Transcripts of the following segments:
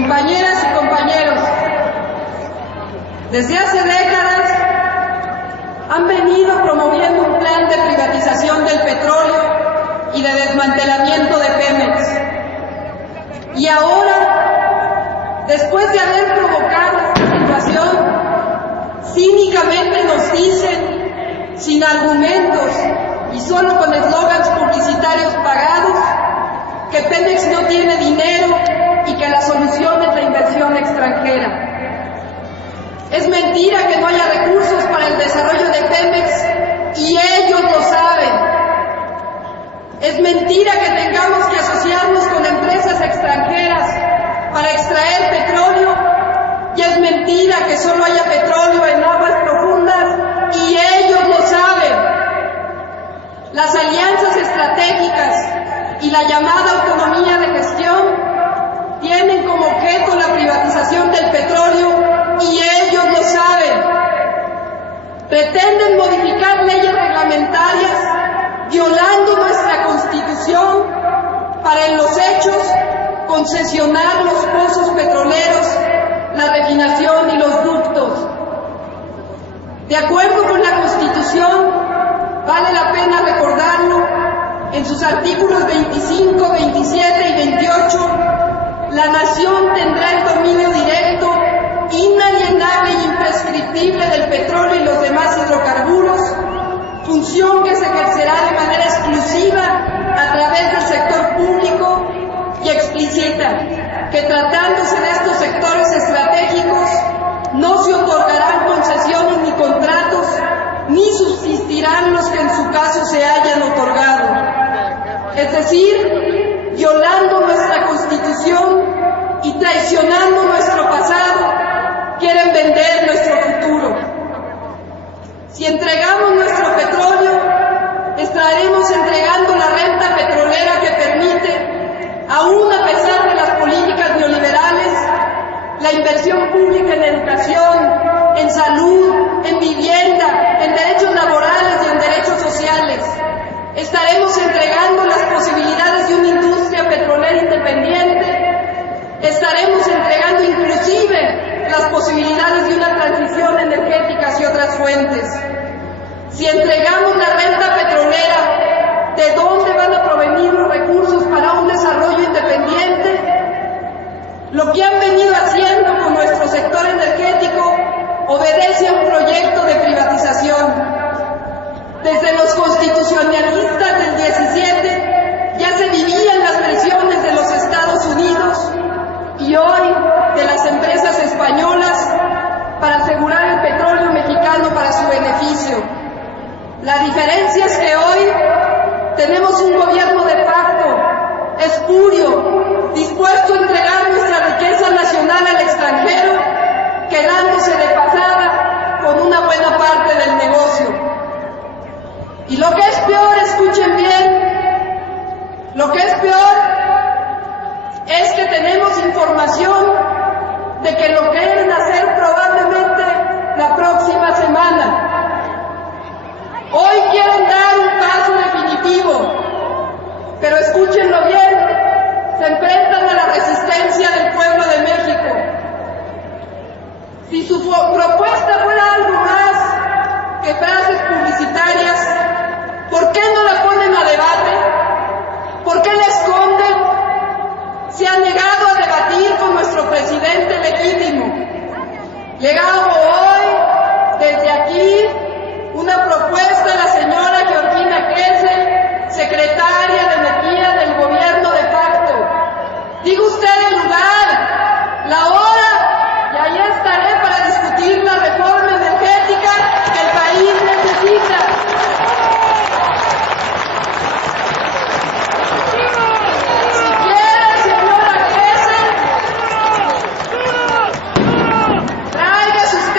compañeras y compañeros, desde hace décadas han venido promoviendo un plan de privatización del petróleo y de desmantelamiento de Pemex. Y ahora, después de haber provocado esta situación, cínicamente nos dicen, sin argumentos y solo con eslogans publicitarios pagados, que Pemex no tiene dinero y que la solución es la inversión extranjera. Es mentira que no haya recursos para el desarrollo de Pemex y ellos lo saben. Es mentira que tengamos que asociarnos con empresas extranjeras para extraer petróleo y es mentira que solo haya petróleo en aguas profundas y ellos lo saben. Las alianzas estratégicas y la llamada autonomía de gestión tienen como objeto la privatización del petróleo y ellos lo saben. Pretenden modificar leyes reglamentarias violando nuestra Constitución para en los hechos concesionar los pozos petroleros, la refinación y los ductos. De acuerdo con la Constitución, vale la pena recordarlo, en sus artículos 25, 27 y 28, la nación tendrá el dominio directo, inalienable e imprescriptible del petróleo y los demás hidrocarburos, función que se ejercerá de manera exclusiva a través del sector público y explicita que tratándose de estos sectores estratégicos no se otorgarán concesiones ni contratos, ni subsistirán los que en su caso se hayan otorgado. Es decir, violando nuestra Constitución y traicionando nuestro pasado, quieren vender nuestro futuro. Si entregamos nuestro petróleo, estaremos entregando la renta petrolera que permite, aún a pesar de las políticas neoliberales, la inversión pública en educación, en salud, en vivienda, en derechos laborales y en derechos sociales. Estaremos entregando las posibilidades de una industria petrolera independiente. Estaremos entregando inclusive las posibilidades de una transición energética hacia otras fuentes. Si entregamos la renta petrolera, ¿de dónde van a provenir los recursos para un desarrollo independiente? Lo que han venido haciendo con nuestro sector energético obedece a un proyecto de privatización. Desde los constitucionalistas del 17 ya se vivían las presiones de los Estados Unidos y hoy de las empresas españolas para asegurar el petróleo mexicano para su beneficio. La diferencia es que hoy tenemos un gobierno de facto, espurio, dispuesto a entregar nuestra riqueza nacional al extranjero, quedándose de pasada con una buena parte del negocio. Y lo que es peor, escuchen bien, lo que es peor es que tenemos información de que lo quieren hacer probablemente la próxima semana. Hoy quieren dar un paso definitivo, pero escúchenlo bien, se enfrentan a la resistencia del pueblo de México. Si su propuesta fuera algo más que frases publicitarias, ¿por qué no la ponen a debate? ¿Por qué la esconden? Se ha negado a debatir con nuestro presidente legítimo. Llegamos hoy, desde aquí, una propuesta de la señora Georgina Kessel, secretaria de Energía del gobierno de facto. Diga usted el lugar, la hora, y ahí estaré para discutir la reforma energética que el país necesita. Traiga sus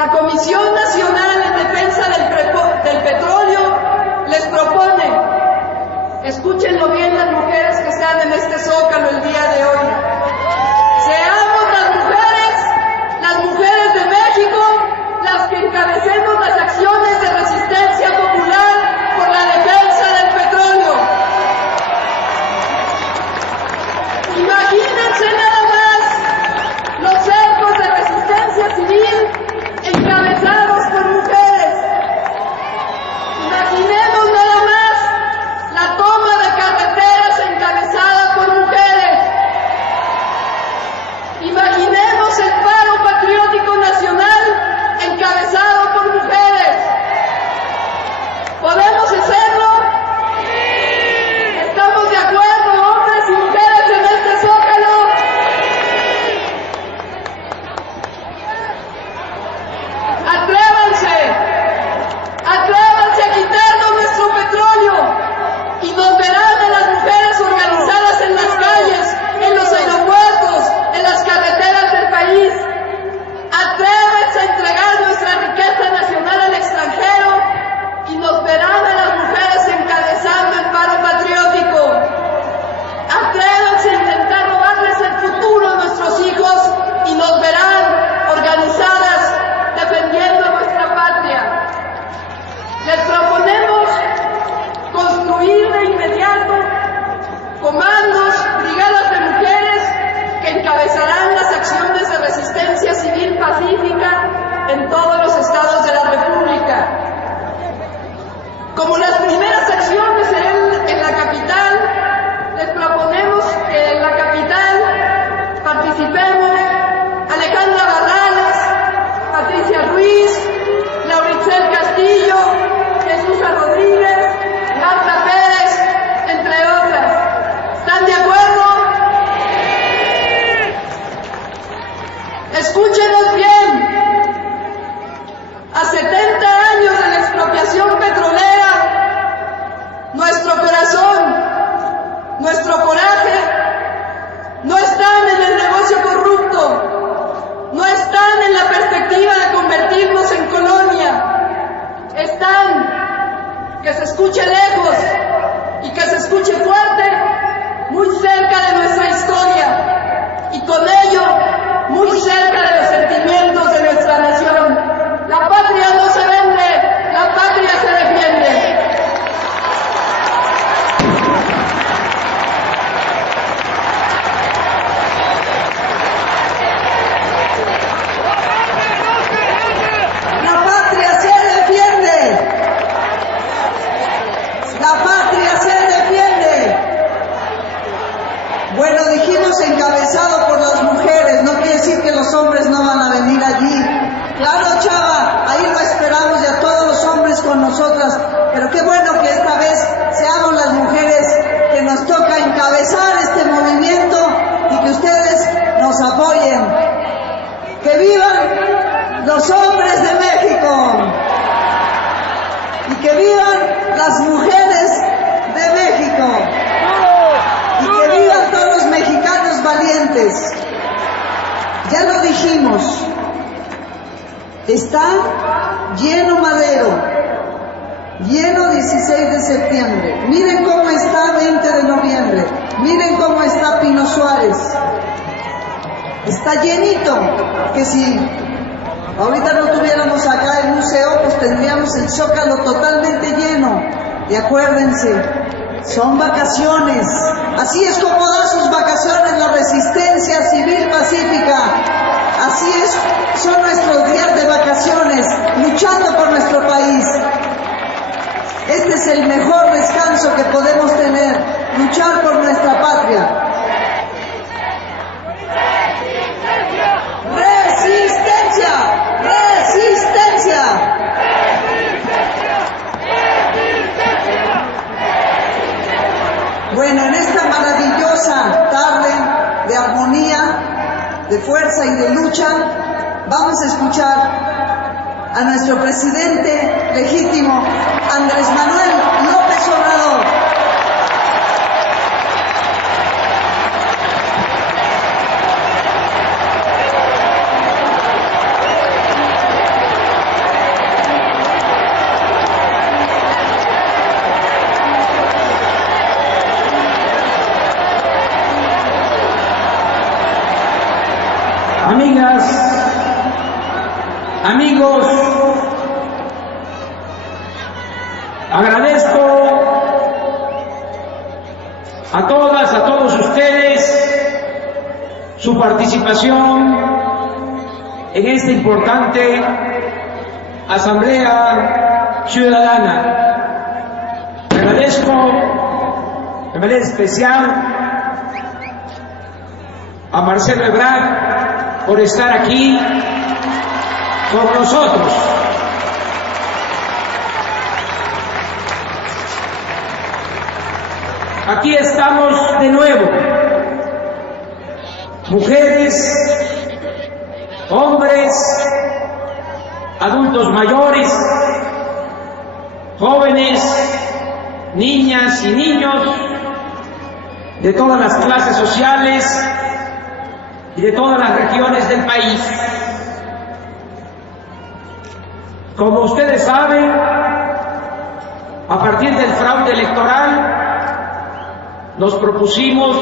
La Comisión Nacional en Defensa del Petróleo les propone, escúchenlo bien las mujeres que están en este zócalo el día de hoy, seamos las mujeres de México, las que encabecemos las acciones de resistencia popular por la defensa del petróleo. Imagínense nada más los cercos de resistencia civil encabezados por mujeres. Imaginemos nada más la toma de carreteras encabezada por mujeres. Imaginemos el paro patriótico nacional encabezado por mujeres. ¿Podemos hacerlo? ¿Estamos de acuerdo, hombres y mujeres en este zócalo? Atrévanse a quitarnos nuestro petróleo y nos verán a las mujeres organizadas en las calles, en los aeropuertos, en las carreteras del país. Atrévanse a entregar nuestra riqueza nacional al extranjero y nos verán a las mujeres encabezando el paro patriótico. Atrévanse a intentar robarles el futuro a nuestros hijos y nos verán organizadas defendiendo nuestra patria. Les proponemos construir de inmediato comandos, brigadas de mujeres que encabezarán las acciones de resistencia civil pacífica en todos los estados de la República. Como las primeras acciones serán en la capital, les proponemos que en la capital participemos Alejandra Barrales, Patricia Ruiz, Lauricel Castillo, Jesús Rodríguez, Marta Pérez, entre otras. ¿Están de acuerdo? Escúchenos bien. A 70 años de la expropiación petrolera, nuestro corazón, nuestro coraje, no están en el negocio corrupto, no están en la perspectiva de convertirnos en colonia, están, que se escuche lejos y que se escuche fuerte, muy cerca de nuestra historia y con ello muy cerca de los sentimientos de nuestra nación. La patria no se vende, la patria se defiende. La patria se defiende. La patria se defiende. Bueno, dijimos encabezado por las mujeres, no quiere decir que los hombres no van a venir allí. Claro, Chava, ahí lo esperamos y a todos los hombres con nosotras, pero qué bueno que esta vez seamos las mujeres que nos toca encabezar este movimiento y que ustedes nos apoyen. ¡Que vivan los hombres de México! Y que vivan las mujeres de México. Y que vivan todos los mexicanos valientes. Ya lo dijimos, está lleno Madero, lleno 16 de septiembre. Miren cómo está 20 de noviembre, miren cómo está Pino Suárez. Está llenito, que si ahorita no tuviéramos acá el museo, pues tendríamos el Zócalo totalmente lleno. Y acuérdense, son vacaciones. Así es como da sus vacaciones la resistencia civil pacífica. Así es, son nuestros días de vacaciones, luchando por nuestro país. Este es el mejor descanso que podemos tener, luchar por nuestra patria. ¡Resistencia! ¡Resistencia! Bueno, en esta maravillosa tarde de armonía, de fuerza y de lucha, vamos a escuchar a nuestro presidente legítimo, Andrés Manuel López Obrador. Amigas, amigos, agradezco a todas, a todos ustedes su participación en esta importante Asamblea Ciudadana. Agradezco de manera especial a Marcelo Ebrard por estar aquí con nosotros. Aquí estamos de nuevo, mujeres, hombres, adultos mayores, jóvenes, niñas y niños de todas las clases sociales y de todas las regiones del país. Como ustedes saben, a partir del fraude electoral, nos propusimos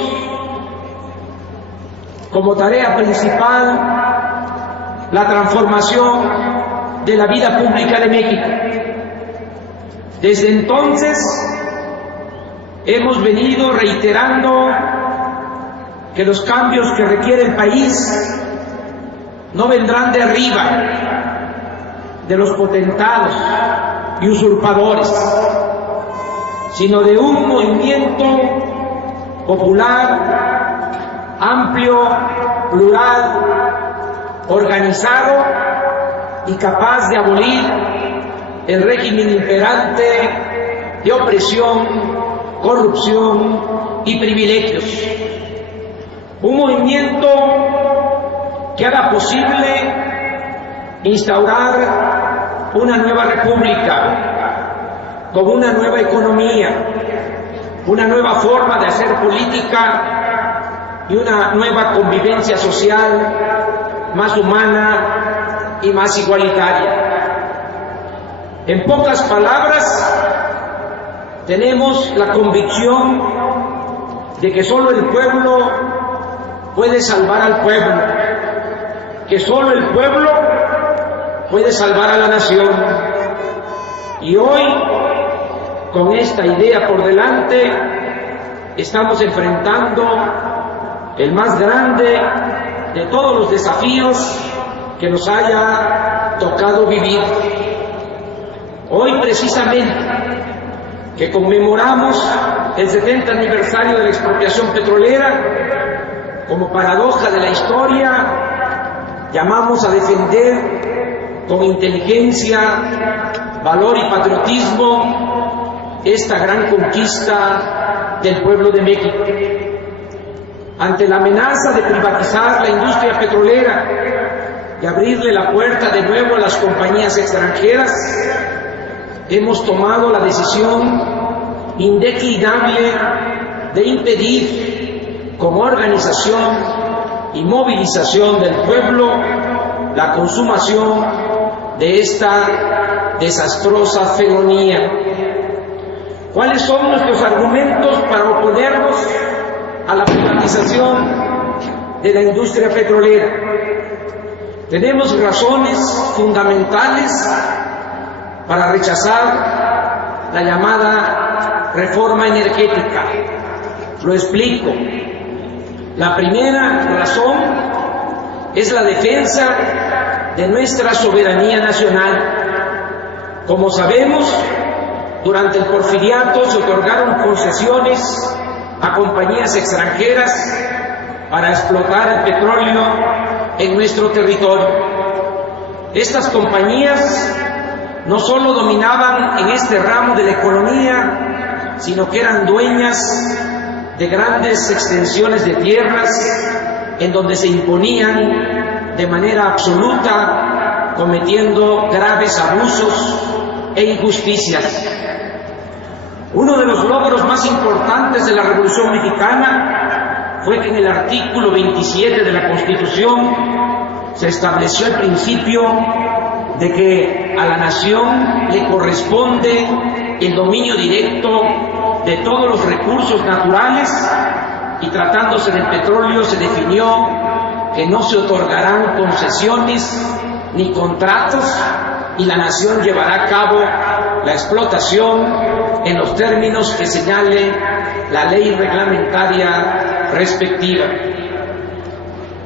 como tarea principal la transformación de la vida pública de México. Desde entonces hemos venido reiterando que los cambios que requiere el país no vendrán de arriba, de los potentados y usurpadores, sino de un movimiento popular, amplio, plural, organizado y capaz de abolir el régimen imperante de opresión, corrupción y privilegios. Un movimiento que haga posible instaurar una nueva república con una nueva economía, una nueva forma de hacer política y una nueva convivencia social más humana y más igualitaria. En pocas palabras, tenemos la convicción de que solo el pueblo puede salvar al pueblo, que solo el pueblo puede salvar a la nación. Y hoy, con esta idea por delante, estamos enfrentando el más grande de todos los desafíos que nos haya tocado vivir. Hoy precisamente, que conmemoramos el 70 aniversario de la expropiación petrolera, como paradoja de la historia, llamamos a defender con inteligencia, valor y patriotismo esta gran conquista del pueblo de México. Ante la amenaza de privatizar la industria petrolera y abrirle la puerta de nuevo a las compañías extranjeras, hemos tomado la decisión indeclinable de impedir, como organización y movilización del pueblo, la consumación de esta desastrosa felonía. ¿Cuáles son nuestros argumentos para oponernos a la privatización de la industria petrolera? Tenemos razones fundamentales para rechazar la llamada reforma energética. Lo explico. La primera razón es la defensa de nuestra soberanía nacional. Como sabemos, durante el porfiriato se otorgaron concesiones a compañías extranjeras para explotar el petróleo en nuestro territorio. Estas compañías no solo dominaban en este ramo de la economía, sino que eran dueñas de grandes extensiones de tierras en donde se imponían de manera absoluta, cometiendo graves abusos e injusticias. Uno de los logros más importantes de la Revolución Mexicana fue que en el artículo 27 de la Constitución se estableció el principio de que a la nación le corresponde el dominio directo de todos los recursos naturales, y tratándose del petróleo se definió que no se otorgarán concesiones ni contratos y la nación llevará a cabo la explotación en los términos que señale la ley reglamentaria respectiva.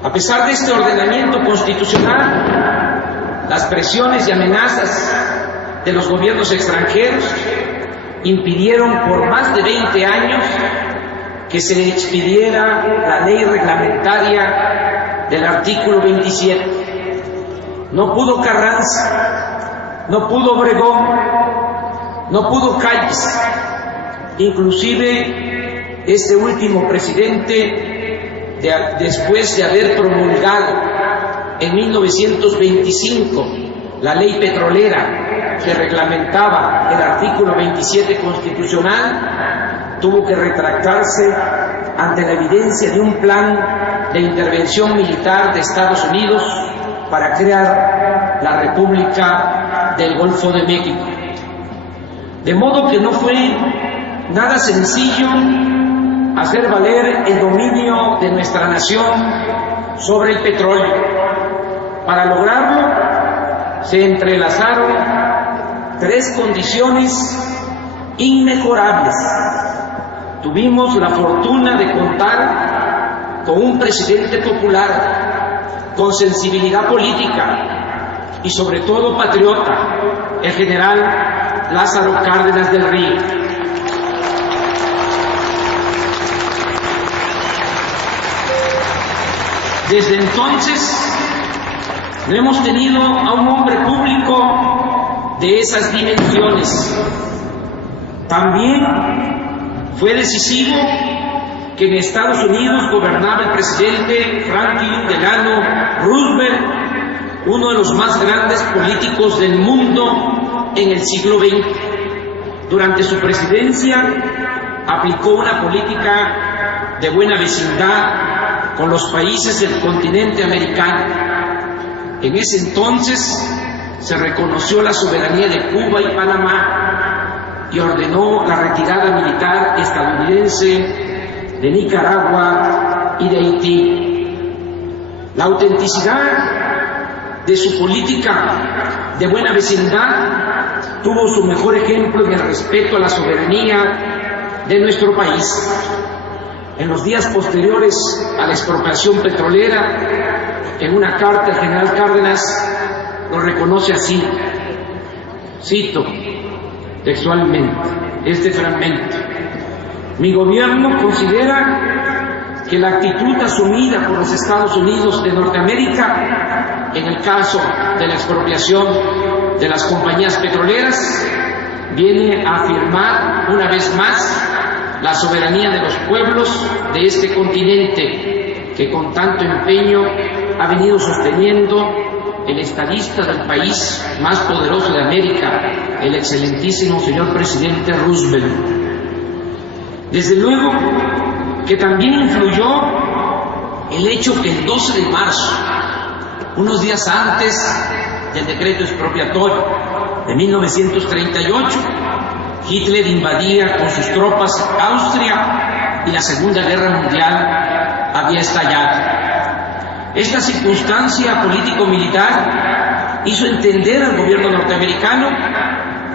A pesar de este ordenamiento constitucional, las presiones y amenazas de los gobiernos extranjeros impidieron por más de 20 años que se expidiera la ley reglamentaria del artículo 27. No pudo Carranza, no pudo Obregón, no pudo Calles, inclusive este último presidente, después de haber promulgado en 1925 la ley petrolera que reglamentaba el artículo 27 constitucional, tuvo que retractarse ante la evidencia de un plan de intervención militar de Estados Unidos para crear la República del Golfo de México. De modo que no fue nada sencillo hacer valer el dominio de nuestra nación sobre el petróleo. Para lograrlo se entrelazaron tres condiciones inmejorables. Tuvimos la fortuna de contar con un presidente popular, con sensibilidad política y sobre todo patriota, el general Lázaro Cárdenas del Río. Desde entonces no hemos tenido a un hombre público de esas dimensiones. También fue decisivo que en Estados Unidos gobernaba el presidente Franklin Delano Roosevelt, uno de los más grandes políticos del mundo en el siglo XX. Durante su presidencia aplicó una política de buena vecindad con los países del continente americano. En ese entonces se reconoció la soberanía de Cuba y Panamá y ordenó la retirada militar estadounidense de Nicaragua y de Haití. La autenticidad de su política de buena vecindad tuvo su mejor ejemplo en el respeto a la soberanía de nuestro país. En los días posteriores a la expropiación petrolera, en una carta el general Cárdenas lo reconoce así, cito textualmente este fragmento: mi gobierno considera que la actitud asumida por los Estados Unidos de Norteamérica en el caso de la expropiación de las compañías petroleras viene a afirmar una vez más la soberanía de los pueblos de este continente que con tanto empeño ha venido sosteniendo el estadista del país más poderoso de América, el excelentísimo señor presidente Roosevelt. Desde luego que también influyó el hecho que el 12 de marzo, unos días antes del decreto expropiatorio de 1938, Hitler invadía con sus tropas Austria y la Segunda Guerra Mundial había estallado. Esta circunstancia político-militar hizo entender al gobierno norteamericano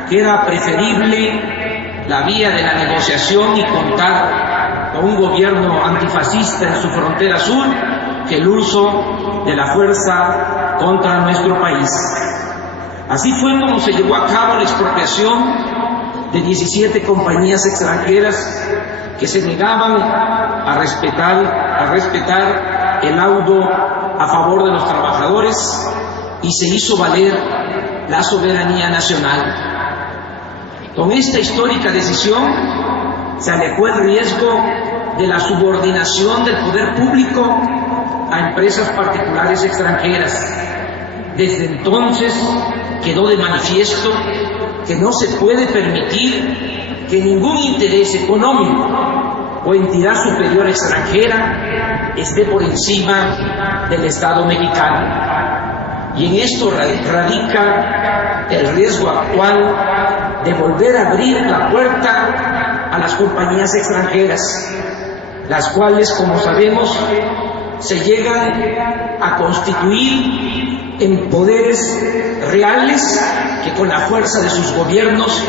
que era preferible la vía de la negociación y contar con un gobierno antifascista en su frontera sur que el uso de la fuerza contra nuestro país. Así fue como se llevó a cabo la expropiación de 17 compañías extranjeras que se negaban a respetar el laudo a favor de los trabajadores y se hizo valer la soberanía nacional. Con esta histórica decisión se alejó el riesgo de la subordinación del poder público a empresas particulares extranjeras. Desde entonces quedó de manifiesto que no se puede permitir que ningún interés económico o entidad superior extranjera esté por encima del Estado mexicano. Y en esto radica el riesgo actual de volver a abrir la puerta a las compañías extranjeras, las cuales, como sabemos, se llegan a constituir en poderes reales que con la fuerza de sus gobiernos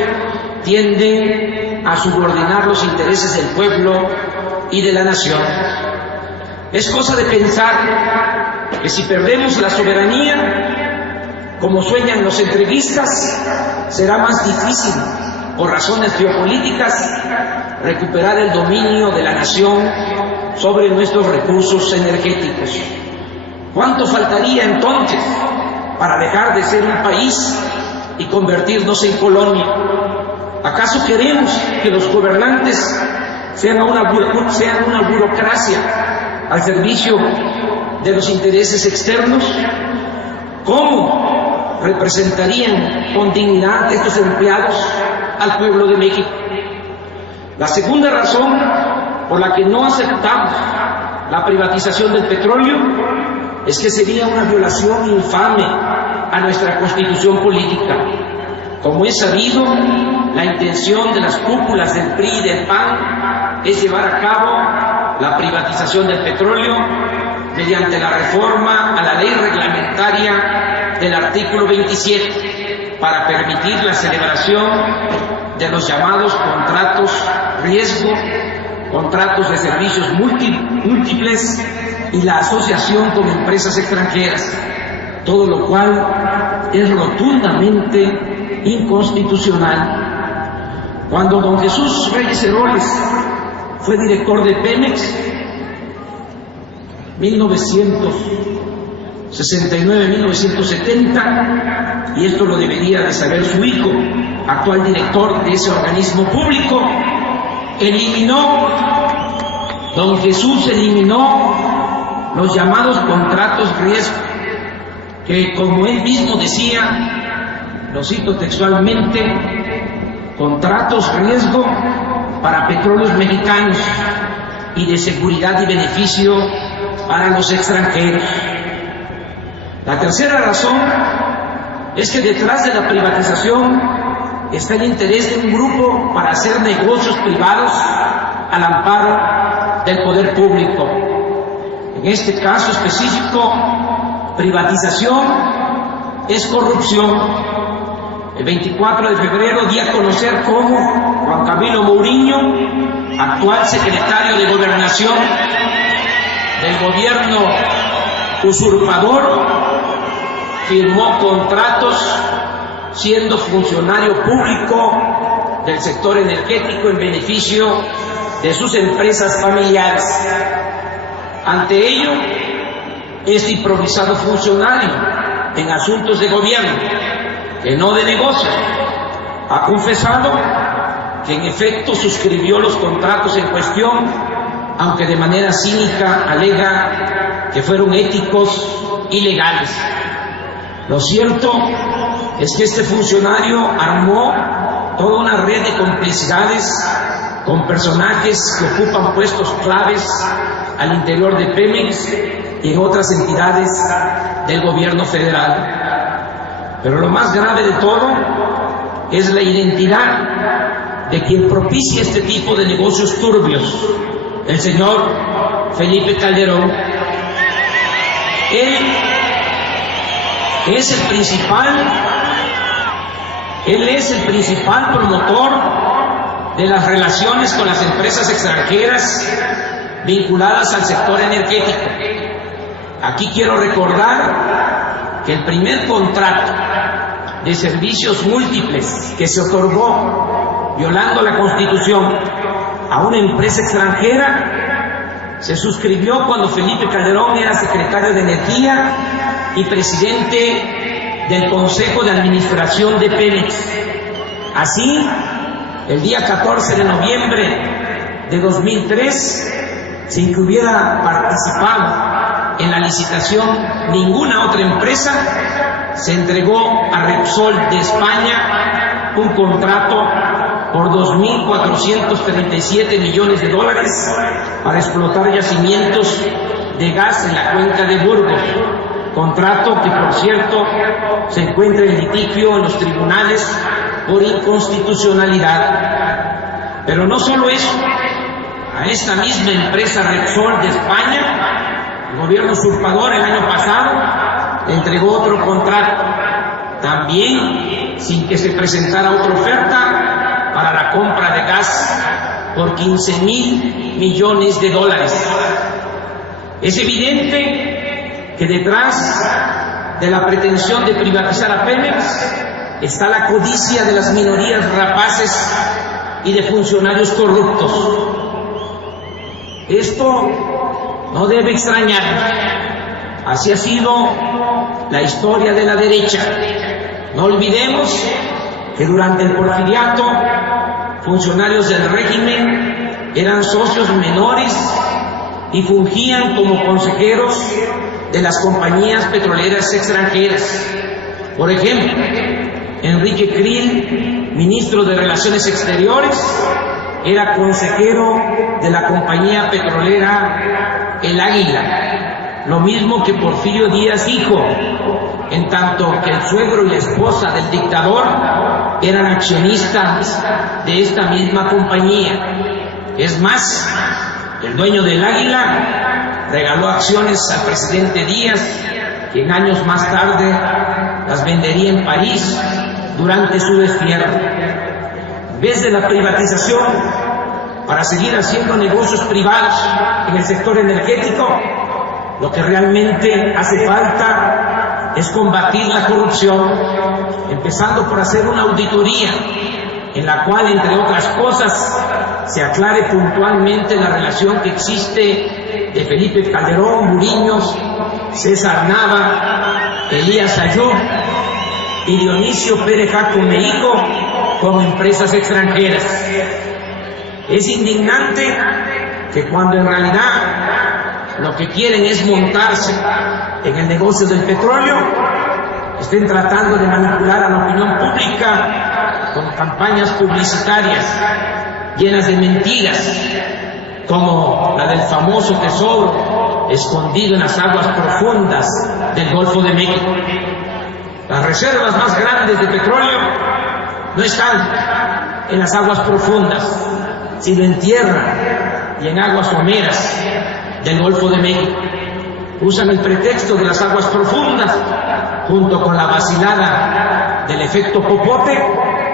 tienden a subordinar los intereses del pueblo y de la nación. Es cosa de pensar que si perdemos la soberanía, como sueñan los entreguistas, será más difícil, por razones geopolíticas, recuperar el dominio de la nación sobre nuestros recursos energéticos. ¿Cuánto faltaría entonces para dejar de ser un país y convertirnos en colonia? ¿Acaso queremos que los gobernantes sean una burocracia al servicio de los intereses externos? ¿Cómo representarían con dignidad estos empleados al pueblo de México? La segunda razón por la que no aceptamos la privatización del petróleo es que sería una violación infame a nuestra constitución política. Como es sabido, la intención de las cúpulas del PRI y del PAN es llevar a cabo la privatización del petróleo mediante la reforma a la ley reglamentaria del artículo 27 para permitir la celebración de los llamados contratos riesgo, contratos de servicios múltiples y la asociación con empresas extranjeras, todo lo cual es rotundamente inconstitucional. Cuando don Jesús Reyes Heroles fue director de Pemex, 1969-1970, y esto lo debería de saber su hijo, actual director de ese organismo público, don Jesús eliminó los llamados contratos riesgo, que como él mismo decía, lo cito textualmente, contratos riesgo para petróleos mexicanos y de seguridad y beneficio para los extranjeros. La tercera razón es que detrás de la privatización está el interés de un grupo para hacer negocios privados al amparo del poder público. En este caso específico, privatización es corrupción. El 24 de febrero di a conocer cómo Juan Camilo Mourinho, actual secretario de Gobernación del gobierno usurpador, firmó contratos siendo funcionario público del sector energético en beneficio de sus empresas familiares. Ante ello, este improvisado funcionario en asuntos de gobierno, que no de negocios, ha confesado que en efecto suscribió los contratos en cuestión, aunque de manera cínica alega que fueron éticos y legales. Lo cierto es que este funcionario armó toda una red de complicidades con personajes que ocupan puestos claves al interior de Pemex y en otras entidades del gobierno federal. Pero lo más grave de todo es la identidad de quien propicia este tipo de negocios turbios, el señor Felipe Calderón. Él es el principal promotor de las relaciones con las empresas extranjeras vinculadas al sector energético. Aquí quiero recordar que el primer contrato de servicios múltiples que se otorgó violando la Constitución a una empresa extranjera se suscribió cuando Felipe Calderón era secretario de Energía y presidente del Consejo de Administración de Pemex. Así, el día 14 de noviembre de 2003, sin que hubiera participado en la licitación ninguna otra empresa, se entregó a Repsol de España un contrato por $2.437 millones para explotar yacimientos de gas en la cuenca de Burgos, contrato que, por cierto, se encuentra en litigio en los tribunales por inconstitucionalidad. Pero no solo eso, a esta misma empresa Repsol de España El gobierno usurpador el año pasado entregó otro contrato, también sin que se presentara otra oferta, para la compra de gas por $15,000 millones. Es evidente que detrás de la pretensión de privatizar a Pemex está la codicia de las minorías rapaces y de funcionarios corruptos. Esto no debe extrañarnos. Así ha sido la historia de la derecha. No olvidemos que durante el porfiriato, funcionarios del régimen eran socios menores y fungían como consejeros de las compañías petroleras extranjeras. Por ejemplo, Enrique Krill, ministro de Relaciones Exteriores, era consejero de la compañía petrolera El Águila, lo mismo que Porfirio Díaz hijo, en tanto que el suegro y la esposa del dictador eran accionistas de esta misma compañía. Es más, el dueño del Águila regaló acciones al presidente Díaz, quien años más tarde las vendería en París durante su destierro. En vez de la privatización para seguir haciendo negocios privados en el sector energético, lo que realmente hace falta es combatir la corrupción, empezando por hacer una auditoría en la cual, entre otras cosas, se aclare puntualmente la relación que existe de Felipe Calderón, Muriños, César Nava, Elías Ayub y Dionisio Pérez Jaco Mejico con empresas extranjeras. Es indignante que cuando en realidad lo que quieren es montarse en el negocio del petróleo, estén tratando de manipular a la opinión pública con campañas publicitarias llenas de mentiras, como la del famoso tesoro escondido en las aguas profundas del Golfo de México. Las reservas más grandes de petróleo no están en las aguas profundas, sino en tierra y en aguas someras del Golfo de México. Usan el pretexto de las aguas profundas, junto con la vacilada del efecto popote,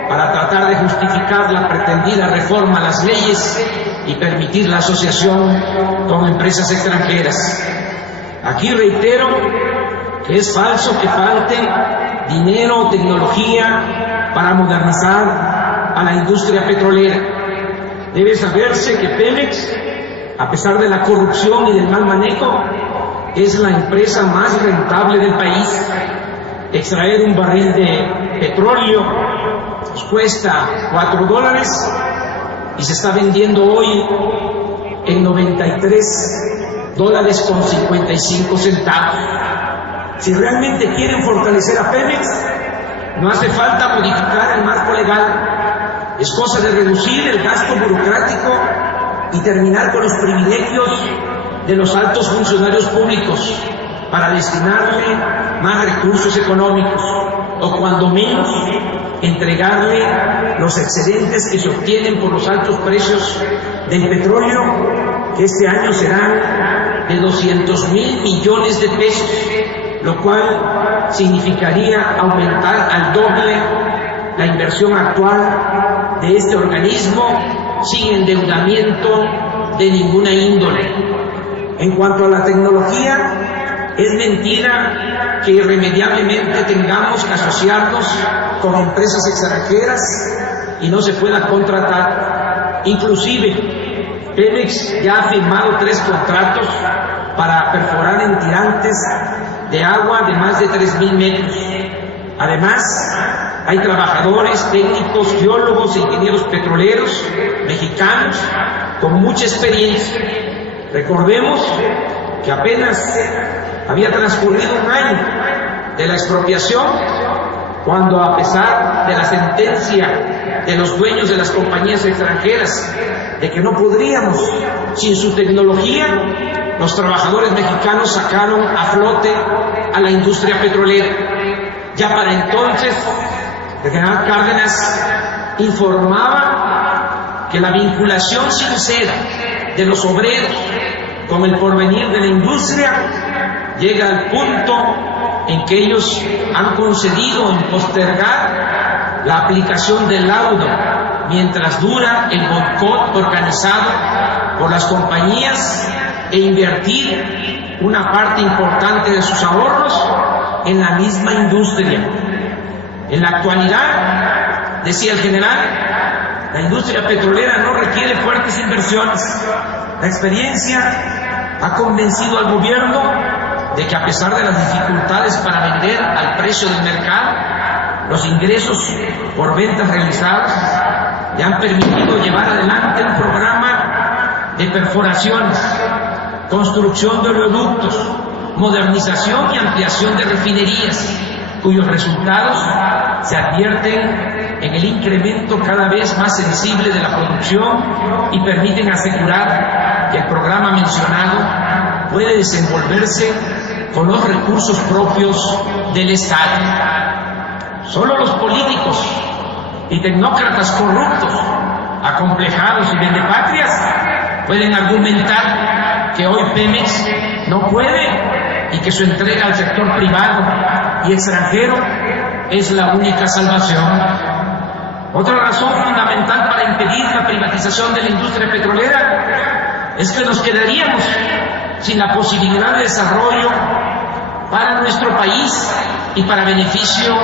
para tratar de justificar la pretendida reforma a las leyes y permitir la asociación con empresas extranjeras. Aquí reitero que es falso que falte dinero o tecnología para modernizar a la industria petrolera. Debe saberse que Pemex, a pesar de la corrupción y del mal manejo, es la empresa más rentable del país. Extraer un barril de petróleo nos cuesta $4 y se está vendiendo hoy en $93.55. Si realmente quieren fortalecer a Pemex, no hace falta modificar el marco legal. Es cosa de reducir el gasto burocrático y terminar con los privilegios de los altos funcionarios públicos para destinarle más recursos económicos, o cuando menos entregarle los excedentes que se obtienen por los altos precios del petróleo, que este año serán de $200,000 millones, lo cual significaría aumentar al doble la inversión actual de este organismo sin endeudamiento de ninguna índole. En cuanto a la tecnología, es mentira que irremediablemente tengamos que asociarnos con empresas extranjeras y no se pueda contratar. Inclusive, Pemex ya ha firmado 3 contratos para perforar en tirantes de agua de más de 3,000 metros. Además, hay trabajadores, técnicos, geólogos e ingenieros petroleros mexicanos con mucha experiencia. Recordemos que apenas había transcurrido un año de la expropiación, cuando, a pesar de la sentencia de los dueños de las compañías extranjeras de que no podríamos sin su tecnología, los trabajadores mexicanos sacaron a flote a la industria petrolera. Ya para entonces, el general Cárdenas informaba que la vinculación sincera de los obreros con el porvenir de la industria, llega al punto en que ellos han concedido en postergar la aplicación del laudo mientras dura el boicot organizado por las compañías e invertir una parte importante de sus ahorros en la misma industria. En la actualidad, decía el general, la industria petrolera no requiere fuertes inversiones. La experiencia ha convencido al gobierno de que a pesar de las dificultades para vender al precio del mercado, los ingresos por ventas realizadas le han permitido llevar adelante un programa de perforaciones, construcción de oleoductos, modernización y ampliación de refinerías, cuyos resultados se advierten en el incremento cada vez más sensible de la producción y permiten asegurar que el programa mencionado puede desenvolverse con los recursos propios del Estado. Solo los políticos y tecnócratas corruptos, acomplejados y vendepatrias pueden argumentar que hoy Pemex no puede y que su entrega al sector privado y extranjero es la única salvación. Otra razón fundamental para impedir la privatización de la industria petrolera es que nos quedaríamos sin la posibilidad de desarrollo para nuestro país y para beneficio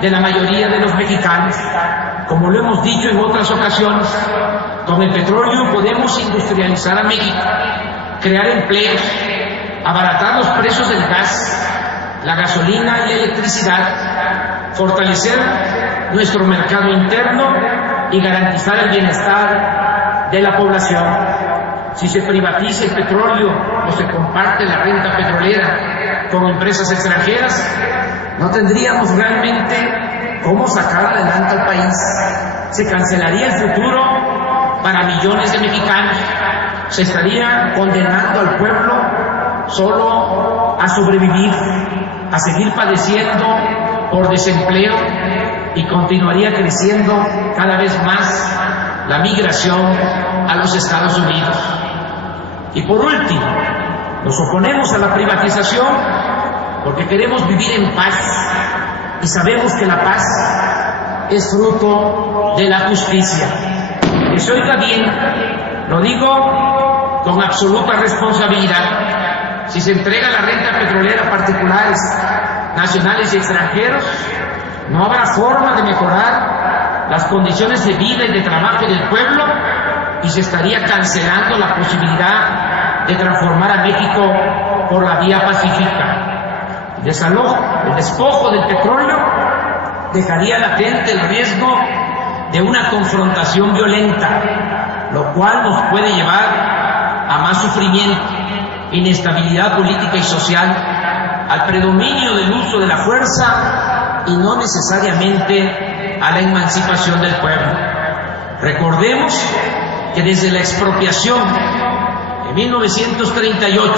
de la mayoría de los mexicanos. Como lo hemos dicho en otras ocasiones, con el petróleo podemos industrializar a México, crear empleos, abaratar los precios del gas, la gasolina y la electricidad, fortalecer nuestro mercado interno y garantizar el bienestar de la población. Si se privatiza el petróleo o se comparte la renta petrolera con empresas extranjeras, no tendríamos realmente cómo sacar adelante al país. Se cancelaría el futuro para millones de mexicanos. Se estaría condenando al pueblo solo a sobrevivir, a seguir padeciendo por desempleo, y continuaría creciendo cada vez más la migración a los Estados Unidos. Y por último, nos oponemos a la privatización porque queremos vivir en paz y sabemos que la paz es fruto de la justicia. Que se oiga bien, lo digo con absoluta responsabilidad. Si se entrega la renta petrolera a particulares, nacionales y extranjeros, no habrá forma de mejorar las condiciones de vida y de trabajo del pueblo y se estaría cancelando la posibilidad de transformar a México por la vía pacífica. El despojo del petróleo dejaría latente el riesgo de una confrontación violenta, lo cual nos puede llevar a más sufrimiento, inestabilidad política y social, al predominio del uso de la fuerza y no necesariamente a la emancipación del pueblo. Recordemos que desde la expropiación de 1938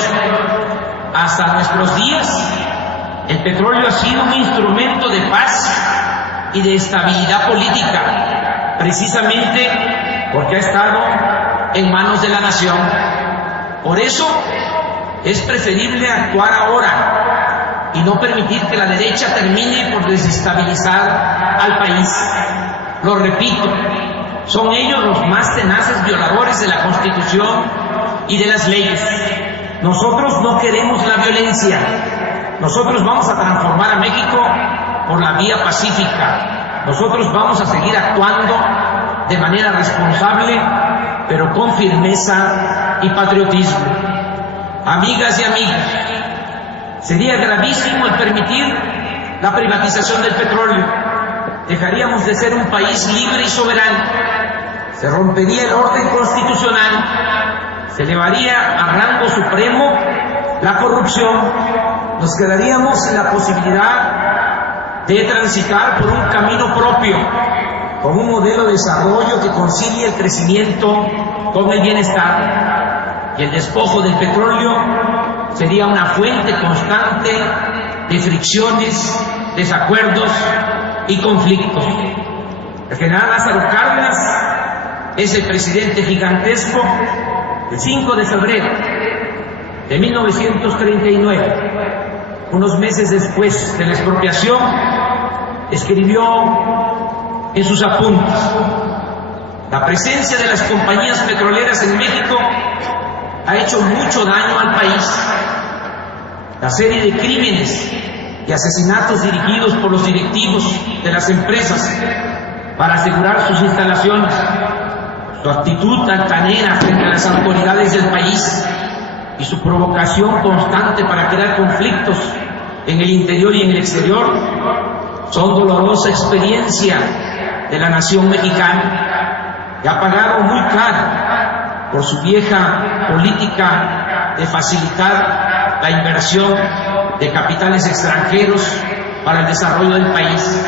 hasta nuestros días, el petróleo ha sido un instrumento de paz y de estabilidad política, precisamente porque ha estado en manos de la nación. Por eso es preferible actuar ahora y no permitir que la derecha termine por desestabilizar al país. Lo repito, son ellos los más tenaces violadores de la Constitución y de las leyes. Nosotros no queremos la violencia. Nosotros vamos a transformar a México por la vía pacífica. Nosotros vamos a seguir actuando de manera responsable, pero con firmeza y patriotismo. Amigas y amigos, sería gravísimo el permitir la privatización del petróleo. Dejaríamos de ser un país libre y soberano. Se rompería el orden constitucional. Se elevaría a rango supremo la corrupción. Nos quedaríamos sin la posibilidad de transitar por un camino propio, con un modelo de desarrollo que concilie el crecimiento con el bienestar. Y el despojo del petróleo sería una fuente constante de fricciones, desacuerdos y conflictos. El general Lázaro Cárdenas es el presidente gigantesco. El 5 de febrero de 1939, unos meses después de la expropiación, escribió en sus apuntes: la presencia de las compañías petroleras en México ha hecho mucho daño al país. La serie de crímenes y asesinatos dirigidos por los directivos de las empresas para asegurar sus instalaciones, su actitud altanera frente a las autoridades del país y su provocación constante para crear conflictos en el interior y en el exterior son dolorosa experiencia de la nación mexicana, que ha pagado muy caro por su vieja política de facilitar la inversión de capitales extranjeros para el desarrollo del país.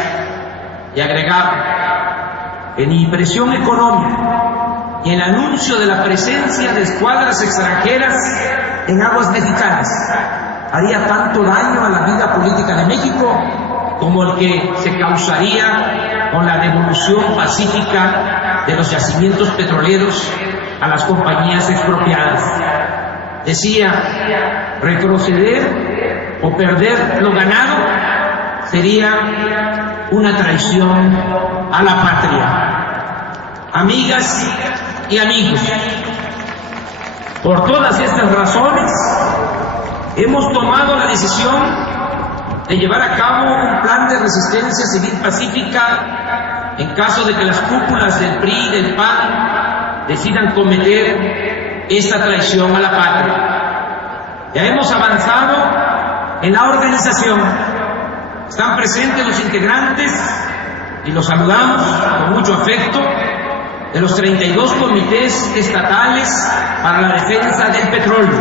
Y agregaba: en impresión económica y el anuncio de la presencia de escuadras extranjeras en aguas mexicanas haría tanto daño a la vida política de México como el que se causaría con la devolución pacífica de los yacimientos petroleros a las compañías expropiadas. Decía: retroceder o perder lo ganado sería una traición a la patria. Amigas y amigos, por todas estas razones hemos tomado la decisión de llevar a cabo un plan de resistencia civil pacífica en caso de que las cúpulas del PRI y del PAN decidan cometer esta traición a la patria. Ya hemos avanzado en la organización. Están presentes los integrantes, y los saludamos con mucho afecto, de los 32 comités estatales para la defensa del petróleo.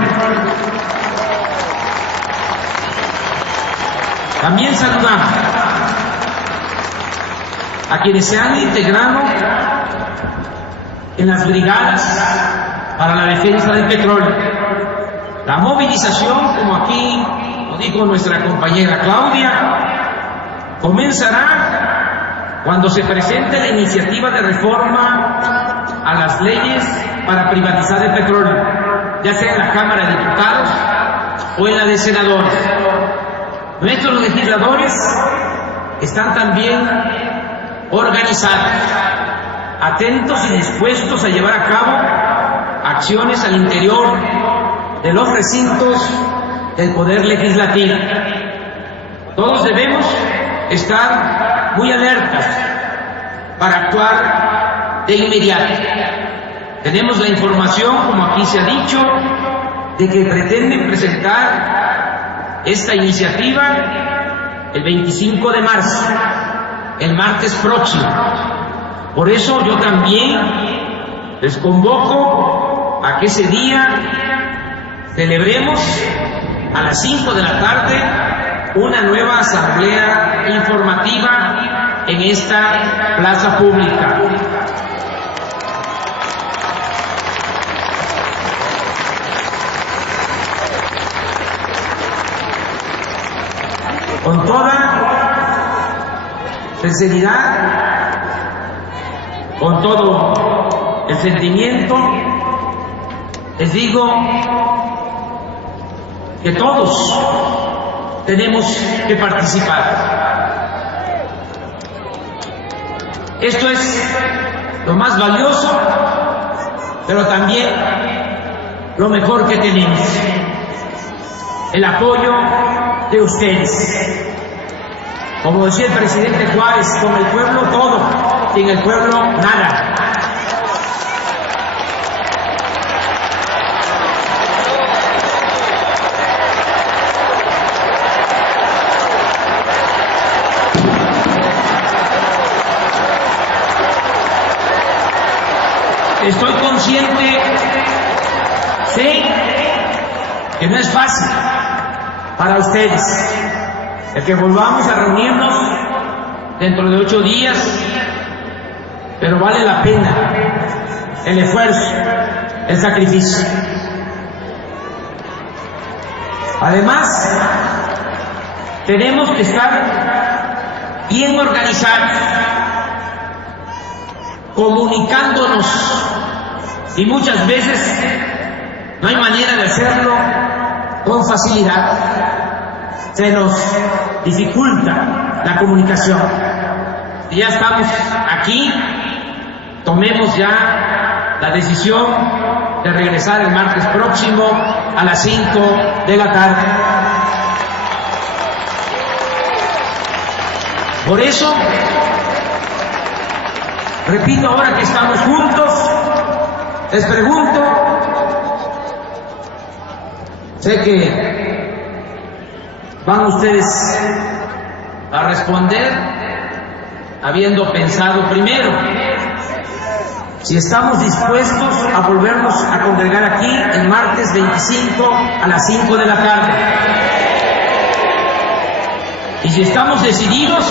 También saludamos a quienes se han integrado en las brigadas para la defensa del petróleo. La movilización, como aquí lo dijo nuestra compañera Claudia, comenzará cuando se presente la iniciativa de reforma a las leyes para privatizar el petróleo, ya sea en la Cámara de Diputados o en la de Senadores. Nuestros legisladores están también organizados, atentos y dispuestos a llevar a cabo acciones al interior de los recintos del Poder Legislativo. Todos debemos estar muy alertas para actuar de inmediato. Tenemos la información, como aquí se ha dicho, de que pretenden presentar esta iniciativa el 25 de marzo, el martes próximo. Por eso yo también les convoco a que ese día celebremos a las 5 de la tarde una nueva asamblea informativa en esta plaza pública. Con toda sinceridad, con todo el sentimiento, les digo que todos tenemos que participar. Esto es lo más valioso, pero también lo mejor que tenemos: el apoyo de ustedes. Como decía el presidente Juárez, con el pueblo todo, sin el pueblo nada. Estoy consciente, sé que no es fácil para ustedes el que volvamos a reunirnos dentro de 8 días, pero vale la pena el esfuerzo, el sacrificio. Además, tenemos que estar bien organizados, comunicándonos, y muchas veces no hay manera de hacerlo con facilidad se nos dificulta la comunicación. Y ya estamos aquí, tomemos ya la decisión de regresar el martes próximo a las 5 de la tarde. Por eso, repito, ahora que estamos juntos, les pregunto, sé que van ustedes a responder habiendo pensado primero si estamos dispuestos a volvernos a congregar aquí el martes 25 a las 5 de la tarde. Y si estamos decididos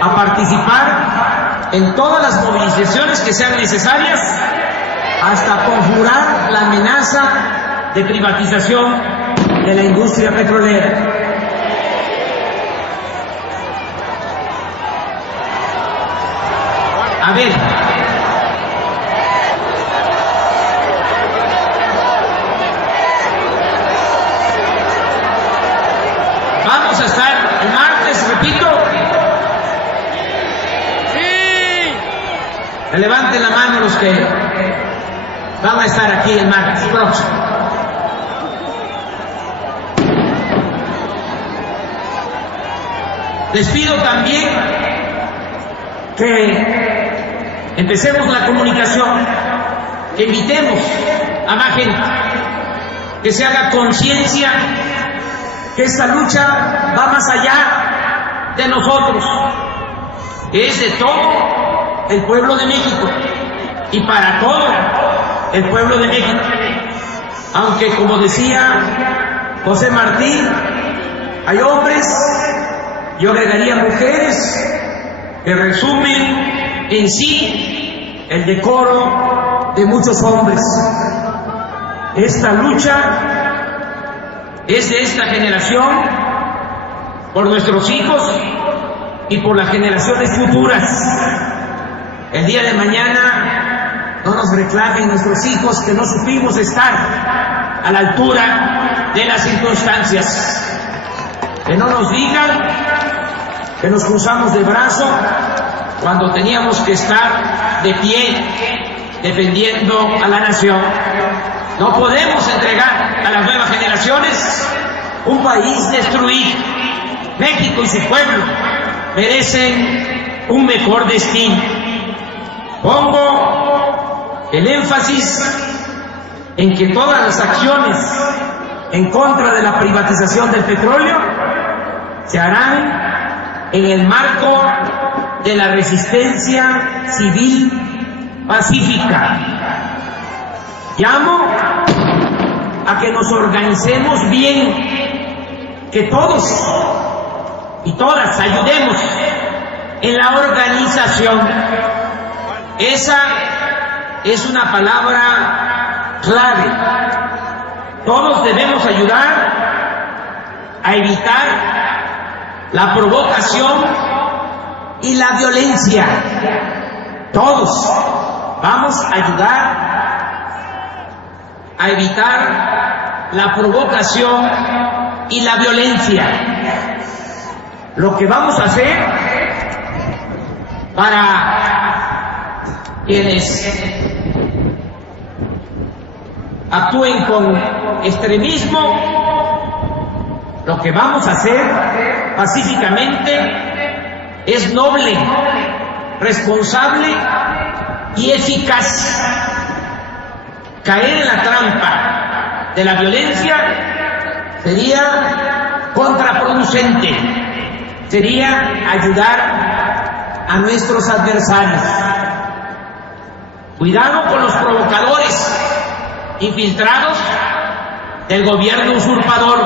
a participar en todas las movilizaciones que sean necesarias hasta conjurar la amenaza de privatización de la industria petrolera. A ver, vamos a estar el martes, repito. Sí. Levanten la mano los que van a estar aquí el martes próximo. Les pido también que empecemos la comunicación, que invitemos a más gente, que se haga conciencia que esta lucha va más allá de nosotros, es de todo el pueblo de México y para todo el pueblo de México. Aunque, como decía José Martí, hay hombres, yo agregaría mujeres, que resumen en sí el decoro de muchos hombres. Esta lucha es de esta generación, por nuestros hijos y por las generaciones futuras. El día de mañana no nos reclamen nuestros hijos que no supimos estar a la altura de las circunstancias. Que no nos digan que nos cruzamos de brazo cuando teníamos que estar de pie defendiendo a la nación. No podemos entregar a las nuevas generaciones un país destruido. México y su pueblo merecen un mejor destino. Pongo el énfasis en que todas las acciones en contra de la privatización del petróleo se harán en el marco de la resistencia civil pacífica. Llamo a que nos organicemos bien, que todos y todas ayudemos en la organización. Esa es una palabra clave. Todos debemos ayudar a evitar la provocación y la violencia. Todos vamos a ayudar a evitar la provocación y la violencia. Lo que vamos a hacer para quienes actúen con extremismo, lo que vamos a hacer pacíficamente es noble, responsable y eficaz. Caer en la trampa de la violencia sería contraproducente, sería ayudar a nuestros adversarios. Cuidado con los provocadores infiltrados del gobierno usurpador.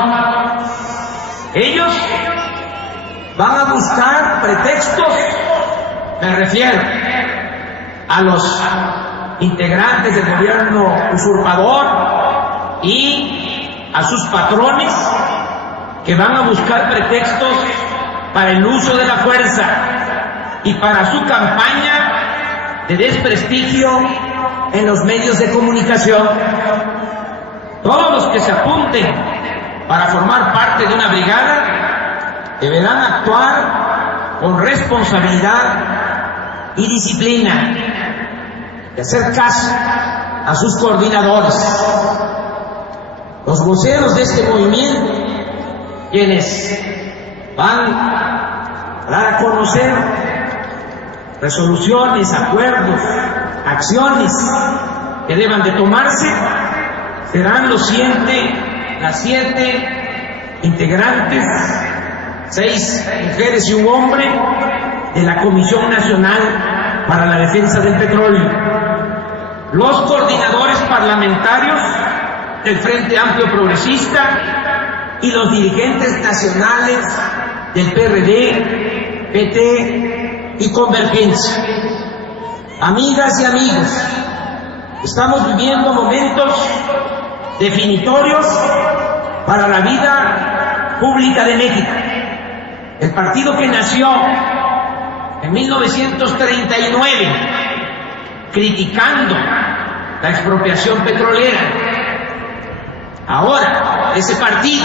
Ellos van a buscar pretextos, me refiero a los integrantes del gobierno usurpador y a sus patrones, que van a buscar pretextos para el uso de la fuerza y para su campaña de desprestigio en los medios de comunicación. Todos los que se apunten para formar parte de una brigada deberán actuar con responsabilidad y disciplina y hacer caso a sus coordinadores. Los voceros de este movimiento, quienes van a dar a conocer resoluciones, acuerdos, acciones que deban de tomarse, serán las 7 integrantes, 6 mujeres y un hombre de la Comisión Nacional para la Defensa del Petróleo, los coordinadores parlamentarios del Frente Amplio Progresista y los dirigentes nacionales del PRD, PT y Convergencia. Amigas y amigos, estamos viviendo momentos definitorios para la vida pública de México. El partido que nació en 1939 criticando la expropiación petrolera, ahora ese partido,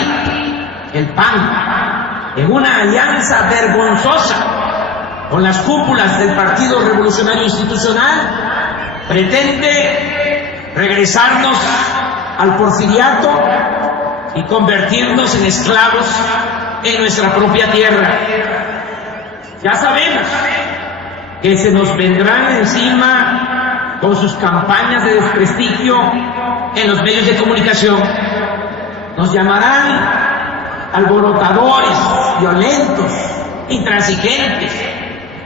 el PAN, en una alianza vergonzosa con las cúpulas del Partido Revolucionario Institucional, pretende regresarnos al porfiriato y convertirnos en esclavos en nuestra propia tierra. Ya sabemos que se nos vendrán encima con sus campañas de desprestigio en los medios de comunicación. Nos llamarán alborotadores, violentos, intransigentes.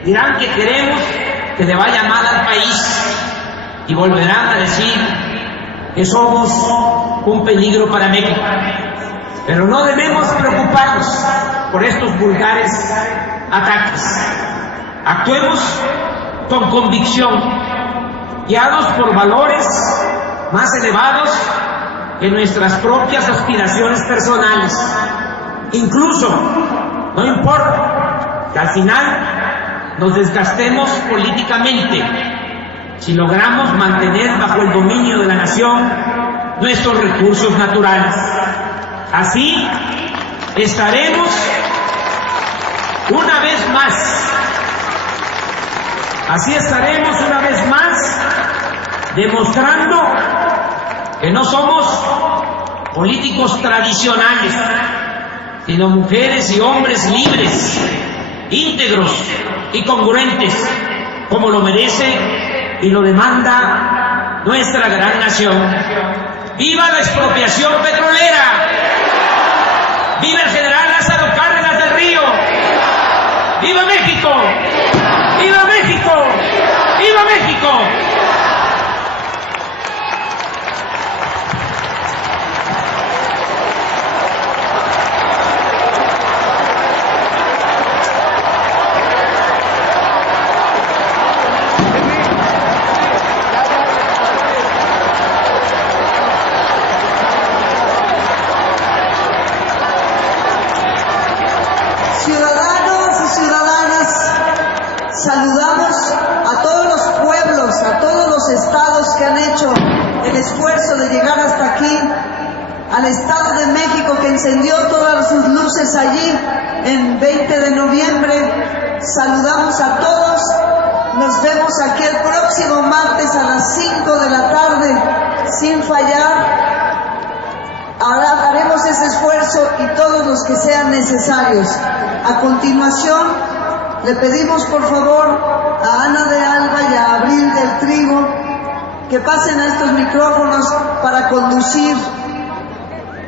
Dirán que queremos que le vaya mal al país y volverán a decir que somos un peligro para México. Pero no debemos preocuparnos por estos vulgares ataques. Actuemos con convicción, guiados por valores más elevados que nuestras propias aspiraciones personales. Incluso, no importa que al final nos desgastemos políticamente si logramos mantener bajo el dominio de la nación nuestros recursos naturales. Así estaremos una vez más demostrando que no somos políticos tradicionales, sino mujeres y hombres libres, íntegros y congruentes, como lo merece y lo demanda nuestra gran nación. ¡Viva la expropiación petrolera! ¡Viva el general Lázaro Cárdenas del Río! ¡Viva México! ¡Viva México! ¡Viva México! Ciudadanos y ciudadanas, saludamos a todos los pueblos, a todos los estados que han hecho el esfuerzo de llegar hasta aquí, al Estado de México que encendió todas sus luces allí en 20 de noviembre. Saludamos a todos, nos vemos aquí el próximo martes a las 5 de la tarde, sin fallar. Ahora haremos ese esfuerzo y todos los que sean necesarios. A continuación, le pedimos por favor a Ana de Alba y a Abril del Trigo que pasen a estos micrófonos para conducir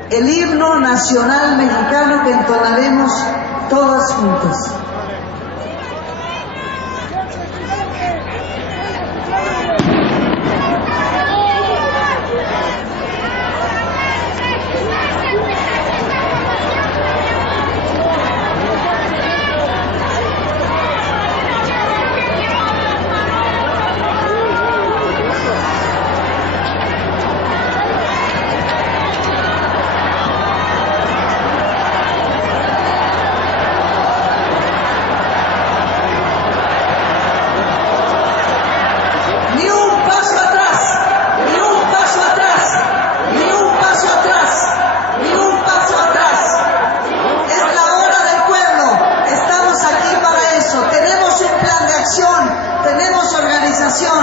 el himno nacional mexicano que entonaremos todas juntas.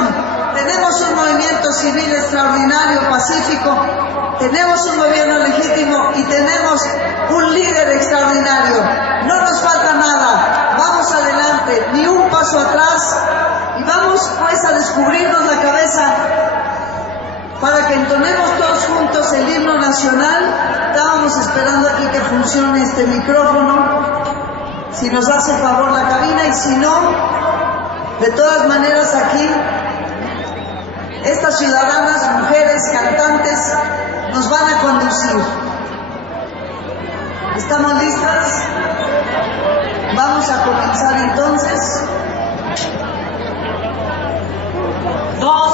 constitución, tenemos un movimiento civil extraordinario, pacífico, tenemos un gobierno legítimo y tenemos un líder extraordinario. No nos falta nada, vamos adelante, ni un paso atrás, y vamos pues a descubrirnos la cabeza para que entonemos todos juntos el himno nacional. Estábamos esperando aquí que funcione este micrófono, si nos hace favor la cabina, y si no, de todas maneras aquí, estas ciudadanas, mujeres, cantantes, nos van a conducir. ¿Estamos listas? Vamos a comenzar entonces. 2